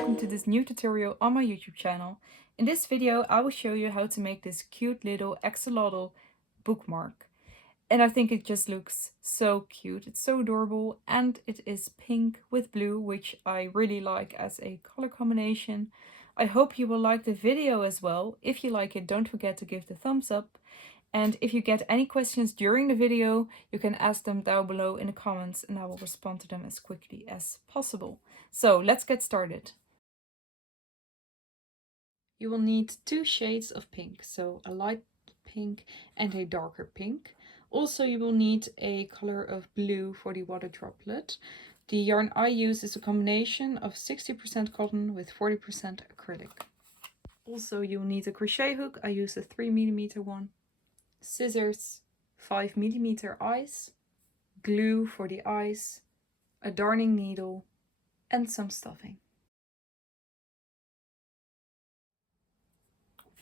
welcome to this new tutorial on my YouTube channel. In this video I will show you how to make this cute little axolotl bookmark. And I think it just looks so cute, it's so adorable, and it is pink with blue, which I really like as a color combination. I hope you will like the video as well. If you like it, don't forget to give the thumbs up. And if you get any questions during the video, you can ask them down below in the comments and I will respond to them as quickly as possible. So let's get started. You will need two shades of pink, so a light pink and a darker pink. Also, you will need a color of blue for the water droplet. The yarn I use is a combination of 60% cotton with 40% acrylic. Also, you'll need a crochet hook. I use a 3mm one. Scissors, 5mm eyes, glue for the eyes, a darning needle, and some stuffing.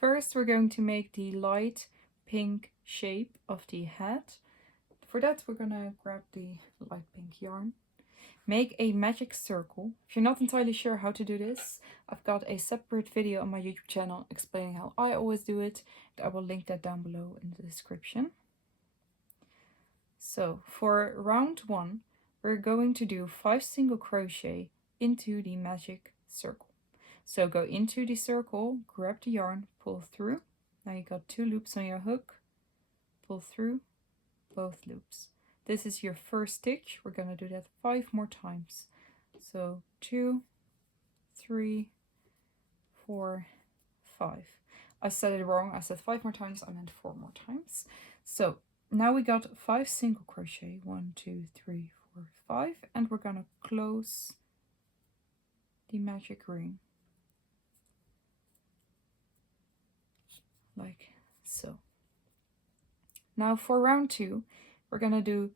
First, we're going to make the light pink shape of the head. For that, we're gonna grab the light pink yarn. Make a magic circle. If you're not entirely sure how to do this, I've got a separate video on my YouTube channel explaining how I always do it. I will link that down below in the description. So for round 1, we're going to do 5 single crochet into the magic circle. So go into the circle, grab the yarn, pull through. Now you got 2 loops on your hook, pull through both loops. This is your first stitch. We're going to do that 5 more times. So 2, 3, 4, 5. I said it wrong. I said 5 more times. I meant 4 more times. So now we got 5 single crochet. 1, 2, 3, 4, 5. And we're going to close the magic ring. Like so. Now for round 2, we're going to do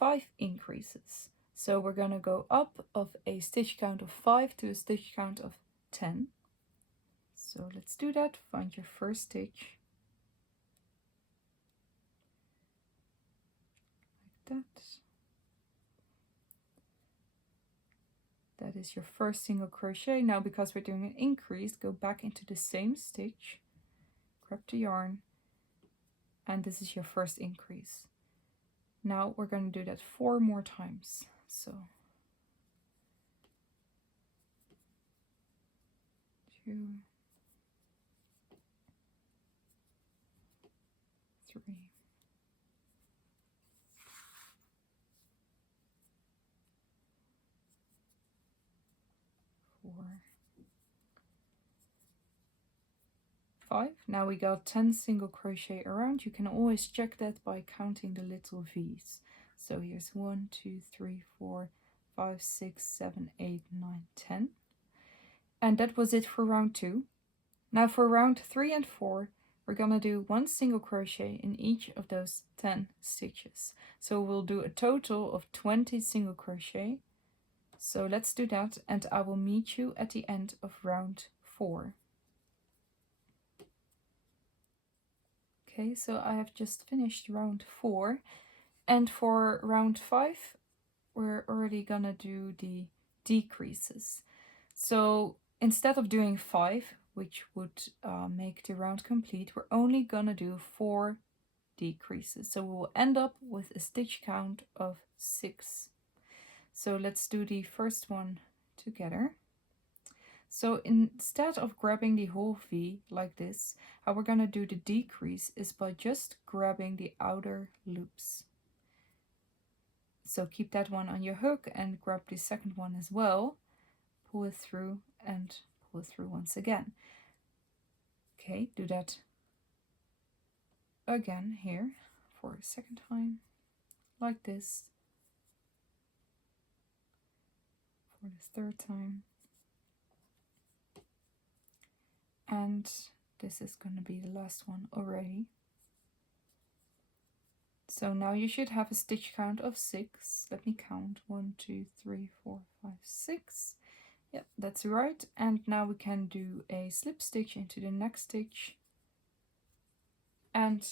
5 increases. So we're going to go up of a stitch count of 5 to a stitch count of 10. So let's do that. Find your first stitch. Like that. That is your first single crochet. Now because we're doing an increase, go back into the same stitch. Grab the yarn. And this is your first increase. Now we're going to do that 4 more times. So 2, 3, 4, 5. Now we got 10 single crochet around. You can always check that by counting the little V's. So here's 1, 2, 3, 4, 5, 6, 7, 8, 9, 10. And that was it for round 2. Now for round 3 and 4, we're gonna do 1 single crochet in each of those 10 stitches. So we'll do a total of 20 single crochet. So let's do that, and I will meet you at the end of round 4. Okay, so I have just finished round 4, and for round 5 we're already gonna do the decreases. So instead of doing 5, which would make the round complete, we're only gonna do 4 decreases. So we will end up with a stitch count of 6. So let's do the first one together. So instead of grabbing the whole V like this, how we're gonna do the decrease is by just grabbing the outer loops. So keep that one on your hook and grab the second one as well. Pull it through and pull it through once again. Okay, do that again here for a second time, like this. For the third time. And this is going to be the last one already. So now you should have a stitch count of 6. Let me count. 1, 2, 3, 4, 5, 6. Yep, that's right. And now we can do a slip stitch into the next stitch and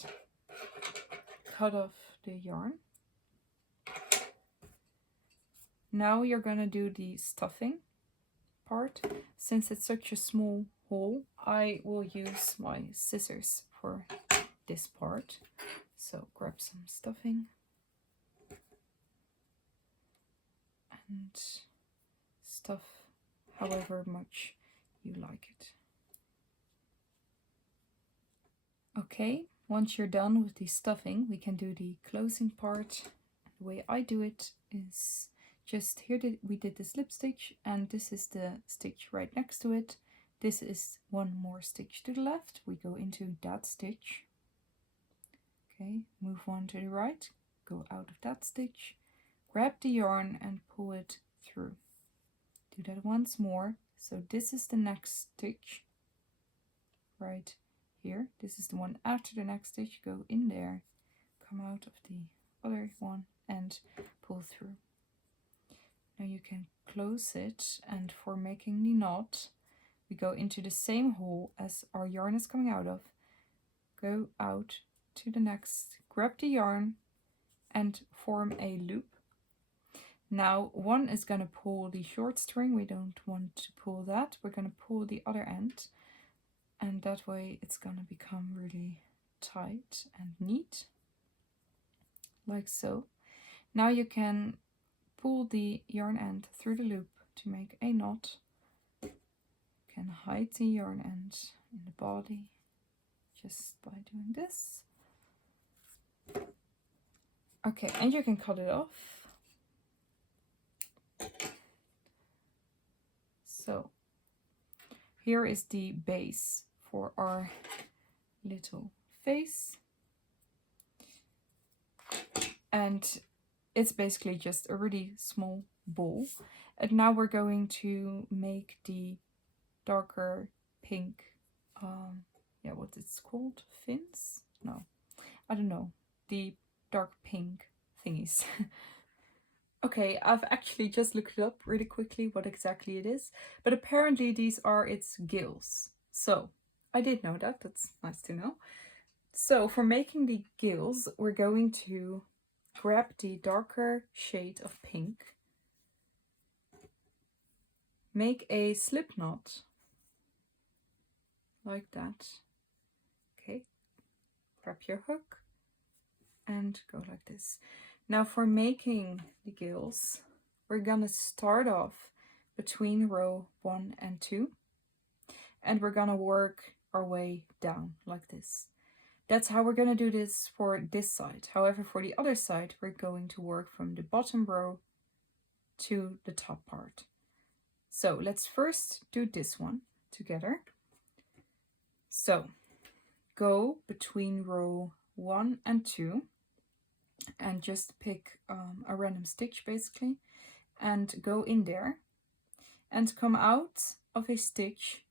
cut off the yarn. Now you're gonna do the stuffing part. Since it's such a small hole, I will use my scissors for this part. So grab some stuffing and stuff however much you like it. Okay, once you're done with the stuffing, we can do the closing part. The way I do it is just here we did the slip stitch, and this is the stitch right next to it. This is one more stitch to the left. We go into that stitch. Okay, move one to the right, go out of that stitch, grab the yarn and pull it through. Do that once more. So this is the next stitch right here. This is the one after the next stitch. Go in there, come out of the other one and pull through. Now you can close it, and for making the knot, we go into the same hole as our yarn is coming out of, go out to the next, grab the yarn and form a loop. Now one is going to pull the short string. We don't want to pull that. We're going to pull the other end, and that way it's going to become really tight and neat, like so. Now you can pull the yarn end through the loop to make a knot. You can hide the yarn end in the body just by doing this. Okay, and you can cut it off. So here is the base for our little face, and it's basically just a really small ball. And now we're going to make the darker pink, yeah, what it's called, fins? No, I don't know, the dark pink thingies. Okay, I've actually just looked it up really quickly what exactly it is, but apparently these are its gills. So I did know that, that's nice to know. So for making the gills, we're going to grab the darker shade of pink, make a slip knot like that. Okay, grab your hook and go like this. Now for making the gills, we're gonna start off between row 1 and 2, and we're gonna work our way down like this. That's how we're gonna do this for this side. However, for the other side, we're going to work from the bottom row to the top part. So let's first do this one together. So go between row 1 and 2 and just pick a random stitch basically, and go in there and come out of a stitch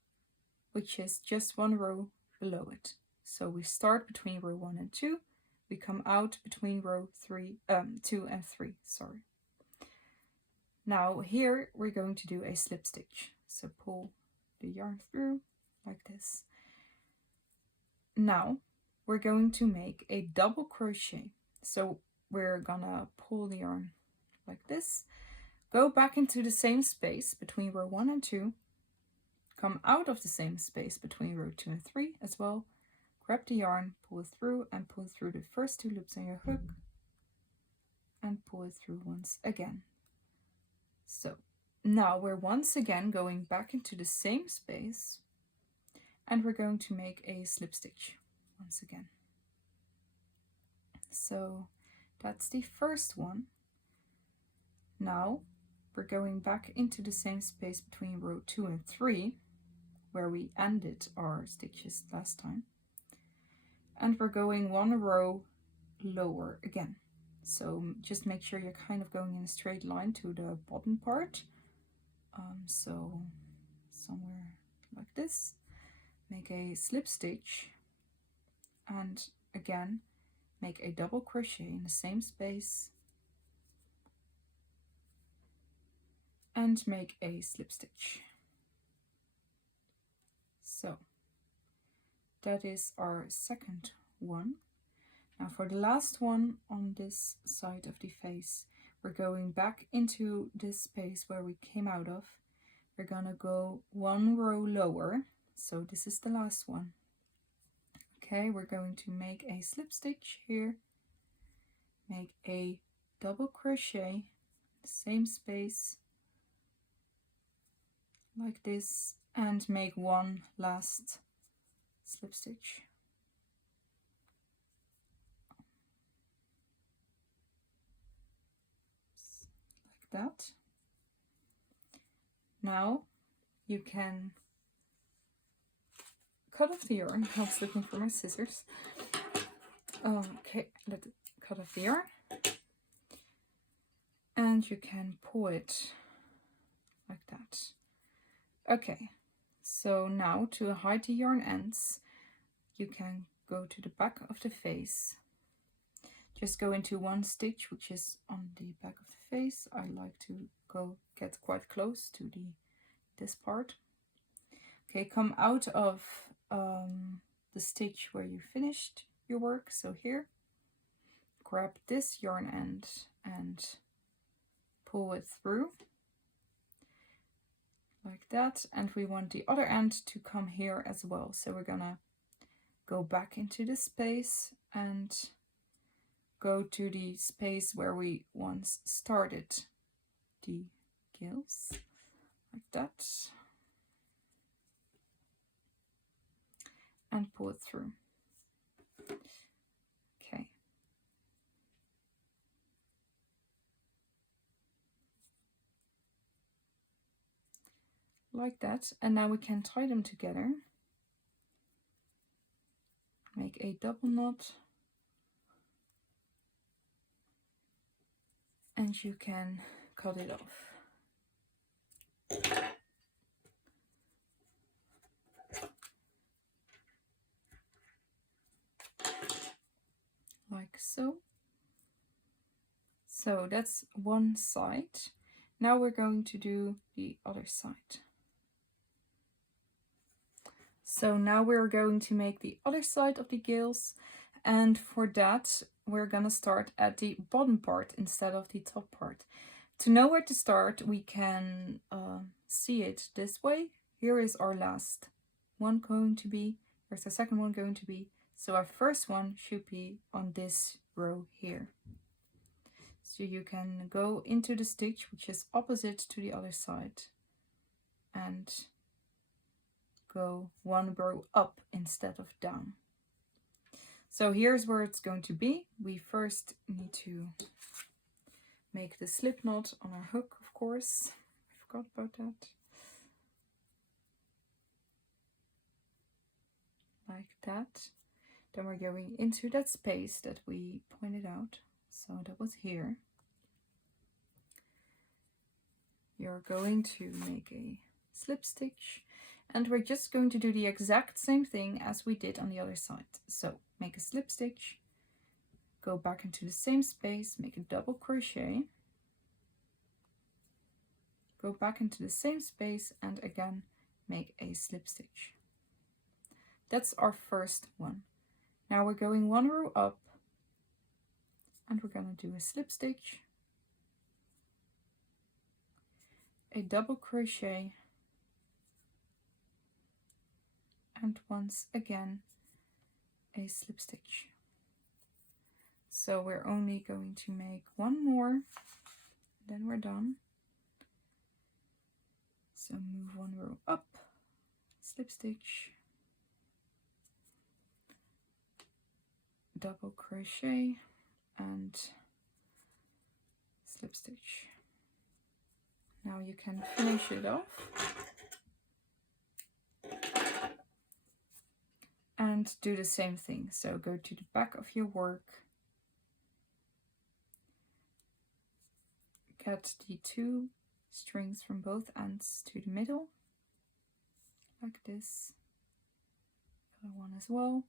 which is just one row below it. So we start between row 1 and 2, we come out between row 2 and 3, sorry. Now here we're going to do a slip stitch. So pull the yarn through like this. Now we're going to make a double crochet. So we're gonna pull the yarn like this, go back into the same space between row 1 and 2, come out of the same space between row 2 and 3 as well, grab the yarn, pull it through, and pull through the first 2 loops on your hook, and pull it through once again. So now we're once again going back into the same space, and we're going to make a slip stitch once again. So that's the first one. Now we're going back into the same space between row 2 and 3, where we ended our stitches last time, and we're going one row lower again. So just make sure you're kind of going in a straight line to the bottom part. So somewhere like this, make a slip stitch, and again make a double crochet in the same space and make a slip stitch. So that is our second one. Now for the last one on this side of the face, we're going back into this space where we came out of. we're gonna go one row lower. So this is the last one. Okay, we're going to make a slip stitch here, make a double crochet, same space, like this, and make one last slip stitch. Like that. Now you can cut off the yarn. I was looking for my scissors. Okay, let's cut off the yarn. And you can pull it like that. Okay, so now to hide the yarn ends, you can go to the back of the face. Just go into one stitch, which is on the back of the face. I like to get quite close to this part. Okay, come out of the stitch where you finished your work. So here, grab this yarn end and pull it through like that. And we want the other end to come here as well. So we're gonna go back into the space and go to the space where we once started the gills, like that, and pull it through. Okay. Like that, and now we can tie them together. Make a double knot. And you can cut it off. Like so. So that's one side. Now we're going to do the other side. So now we're going to make the other side of the gills, and for that we're gonna start at the bottom part instead of the top part. To know where to start, we can see it this way. Here is our last one going to be, there's the second one going to be, so our first one should be on this row here. So you can go into the stitch which is opposite to the other side and go one row up instead of down. So here's where it's going to be. We first need to make the slip knot on our hook, of course. I forgot about that. Like that. Then we're going into that space that we pointed out. So that was here. You're going to make a slip stitch, and we're just going to do the exact same thing as we did on the other side. So make a slip stitch, go back into the same space, make a double crochet, go back into the same space, and again make a slip stitch. That's our first one. Now we're going one row up, and we're going to do a slip stitch, a double crochet, and once again a slip stitch. So we're only going to make one more, then we're done. So move one row up, slip stitch, double crochet, and slip stitch. Now you can finish it off and do the same thing. So go to the back of your work, get the two strings from both ends to the middle, like this. The other one as well.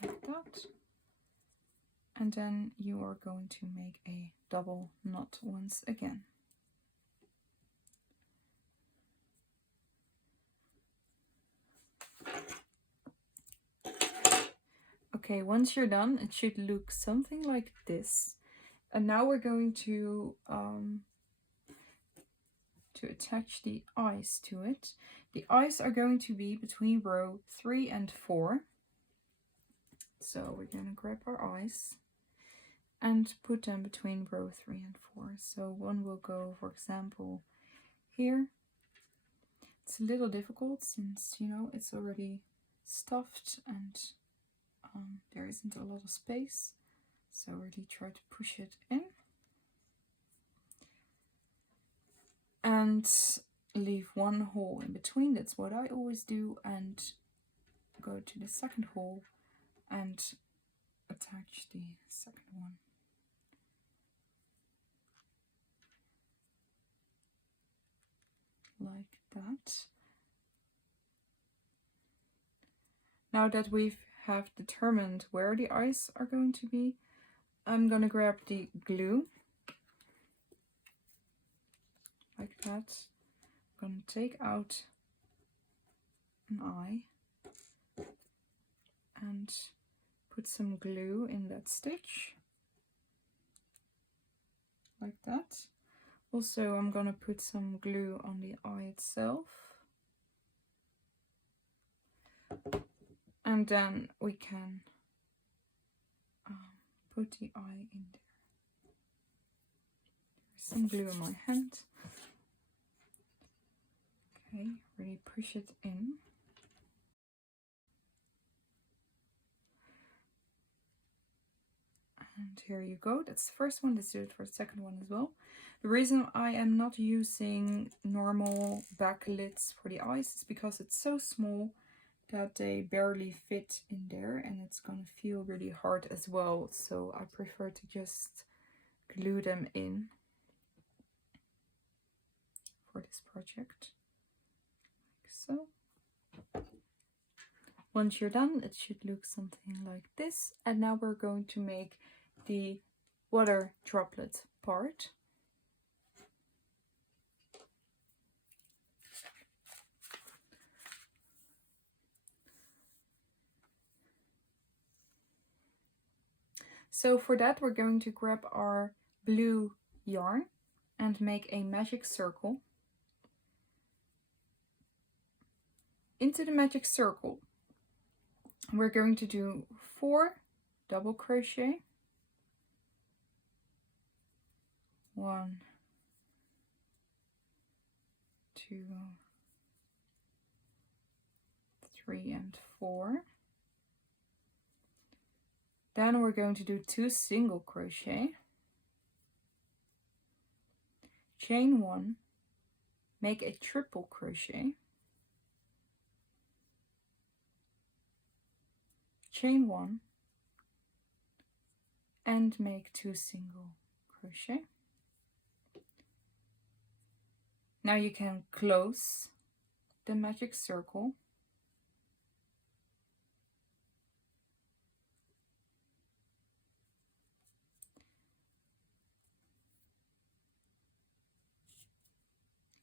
Like that. And then you are going to make a double knot once again. Okay, once you're done, it should look something like this. And now we're going to attach the eyes to it. The eyes are going to be between row 3 and 4. So we're going to grab our eyes and put them between row 3 and 4. So one will go, for example, here. It's a little difficult since, you know, it's already stuffed and there isn't a lot of space. So really try to push it in. And leave one hole in between. That's what I always do. And go to the second hole and attach the second one. Like that. Now that we have determined where the eyes are going to be, I'm going to grab the glue. Like that. I'm going to take out an eye and put some glue in that stitch. Like that. Also, I'm going to put some glue on the eye itself. And then we can put the eye in there. There's some glue in my hand. Okay, really push it in. And here you go. That's the first one. Let's do it for the second one as well. The reason I am not using normal backlids for the eyes is because it's so small that they barely fit in there, and it's gonna feel really hard as well. So I prefer to just glue them in for this project, like so. Once you're done, it should look something like this. And now we're going to make the water droplet part. So for that, we're going to grab our blue yarn and make a magic circle. Into the magic circle, we're going to do 4 double crochet, 1, 2, 3, and 4. Then we're going to do 2 single crochet, chain 1, make a triple crochet, chain 1, and make 2 single crochet. Now you can close the magic circle.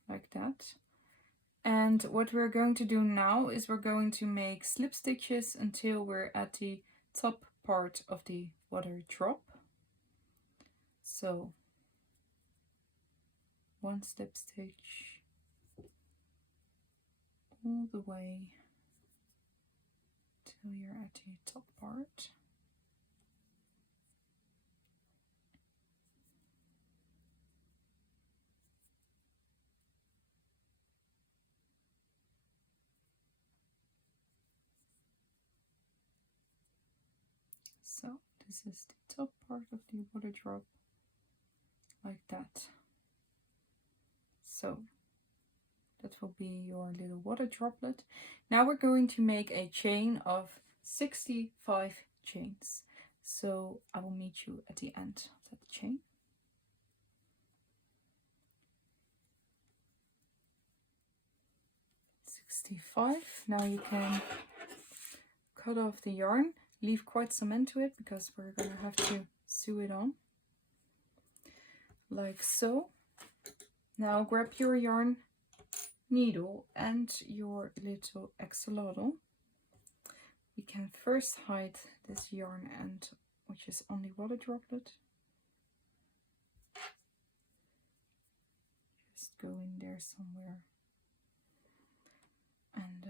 Like that. And what we're going to do now is we're going to make slip stitches until we're at the top part of the water drop. So 1 slip stitch all the way till you're at the top part. So this is the top part of the water drop, like that. So that will be your little water droplet. Now we're going to make a chain of 65 chains. So I will meet you at the end of that chain. Now you can cut off the yarn, leave quite some into it because we're going to have to sew it on, like so. Now grab your yarn needle and your little axolotl. you can first hide this yarn end, which is on the water droplet. Just go in there somewhere. And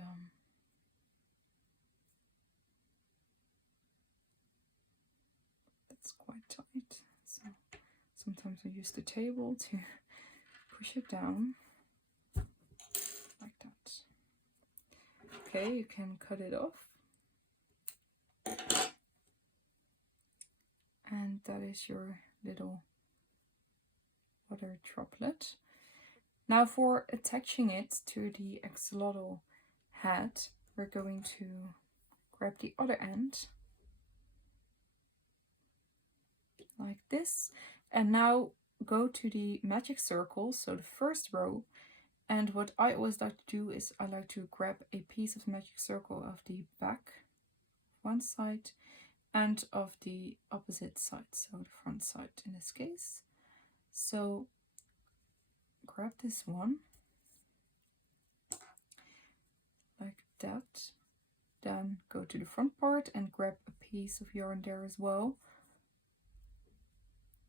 that's quite tight. So sometimes I use the table to push it down like that. Okay, you can cut it off. And that is your little water droplet. Now for attaching it to the axolotl head, we're going to grab the other end like this, and now go to the magic circle, so the first row. And what I always like to do is I like to grab a piece of magic circle of the back, one side, and of the opposite side, so the front side in this case. So grab this one like that, then go to the front part and grab a piece of yarn there as well,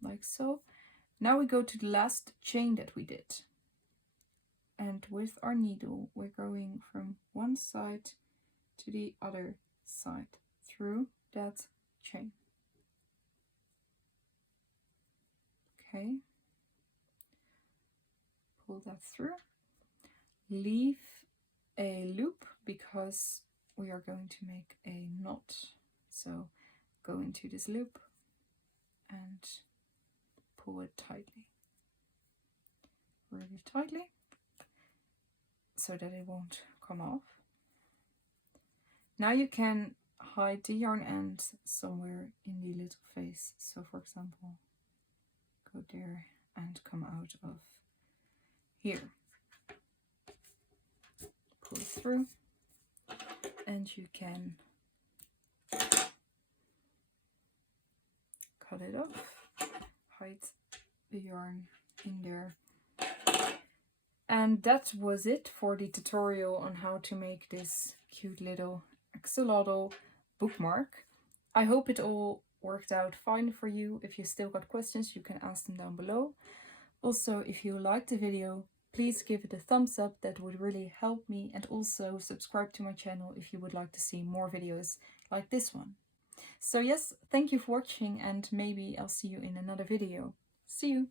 like so. Now we go to the last chain that we did, and with our needle we're going from one side to the other side through that chain. Okay, pull that through, leave a loop because we are going to make a knot, so go into this loop and pull it tightly, really tightly, so that it won't come off. Now you can hide the yarn end somewhere in the little face, so for example go there and come out of here, pull through, and you can cut it off, hide the yarn in there. And that was it for the tutorial on how to make this cute little axolotl bookmark. I hope it all worked out fine for you. If you still got questions, you can ask them down below. Also, if you liked the video, please give it a thumbs up, that would really help me, and also subscribe to my channel if you would like to see more videos like this one. So yes, thank you for watching, and maybe I'll see you in another video. See you!